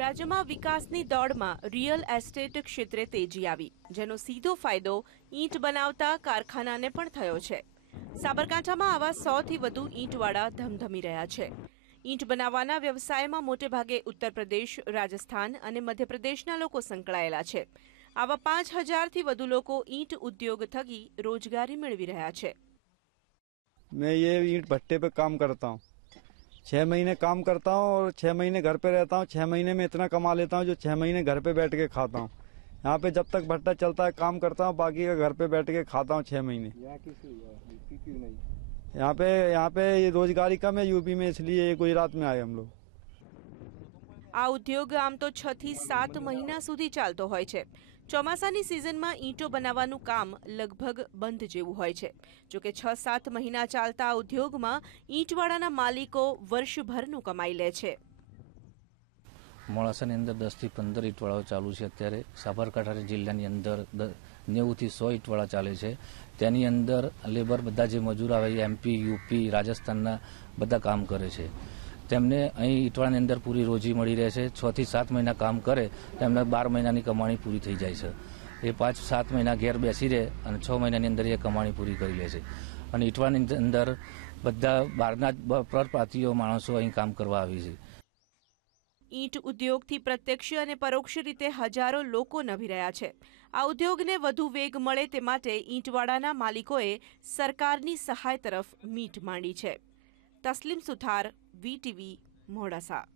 રાજ્યમાં વિકાસની દોડમાં રિયલ એસ્ટેટ ક્ષેત્રે તેજી આવી, જેનો સીધો ફાયદો ઈંટ બનાવતા કારખાનાને પણ થયો છે। સાબરકાંઠામાં આવા 100થી વધુ ઈંટવાળા ધમધમી રહ્યા છે। ઈંટ બનાવવાના વ્યવસાયમાં મોટેભાગે ઉત્તર પ્રદેશ, રાજસ્થાન અને મધ્યપ્રદેશના લોકો સંકળાયેલા છે। આવા 5000થી વધુ લોકો ઈંટ ઉદ્યોગ થકી રોજગારી મેળવી રહ્યા છે। मैं ये ईंट भट्टे पे काम करता हूँ। 6 महीने काम करता हूँ और 6 महीने घर पे रहता हूँ। 6 महीने में इतना कमा लेता हूँ जो 6 महीने घर पे बैठ के खाता हूँ। यहाँ पे जब तक भट्टा चलता है काम करता हूँ, बाकी का घर पे बैठ के खाता हूँ 6 महीने। यहाँ पे ये रोजगारी कम है यूपी में, इसलिए गुजरात में आए हम लोग। આ ઉદ્યોગ આમ તો 6 થી 7 મહિના સુધી ચાલતો હોય છે। ચોમાસાની સિઝનમાં ઈંટો બનાવવાનું કામ લગભગ બંધ જેવું હોય છે। જો કે 6-7 મહિના ચાલતા આ ઉદ્યોગમાં ઈંટવાળાના માલિકો વર્ષભરનું કમાઈ લે છે। મોડાસાની અંદર 10 થી 15 ઈંટવાળાઓ ચાલુ છે। અત્યારે સાબરકાંઠા જિલ્લાની અંદર 90 થી 100 ઈંટવાળા ચાલે છે। તેની અંદર લેબર બધા જે મજૂર આવે એમપી, યુપી, રાજસ્થાનના બધા કામ કરે છે। તેમને અહીં ઈંટવાળાની અંદર પૂરી રોજી મળી રહે છે। 6 થી 7 મહિના કામ કરે તેમને 12 મહિનાની કમાણી પૂરી થઈ જાય છે। એ 5-7 મહિના ઘેર બેસી રહે અને 6 મહિનાની અંદર એ કમાણી પૂરી કરી લે છે। અને ઈંટવાળાની અંદર બધા બહારના પરપ્રાંતીય માણસો અહીં કામ કરવા આવે છે। ઈંટ ઉદ્યોગથી પ્રત્યક્ષ અને પરોક્ષ રીતે હજારો લોકો નભી રહ્યા છે। આ ઉદ્યોગને વધુ વેગ મળે તે માટે ઈંટવાળાના માલિકોએ સરકારની સહાય તરફ મીટ માંડી છે। તસ્લીમ સુથાર, VTV, મોડાસા।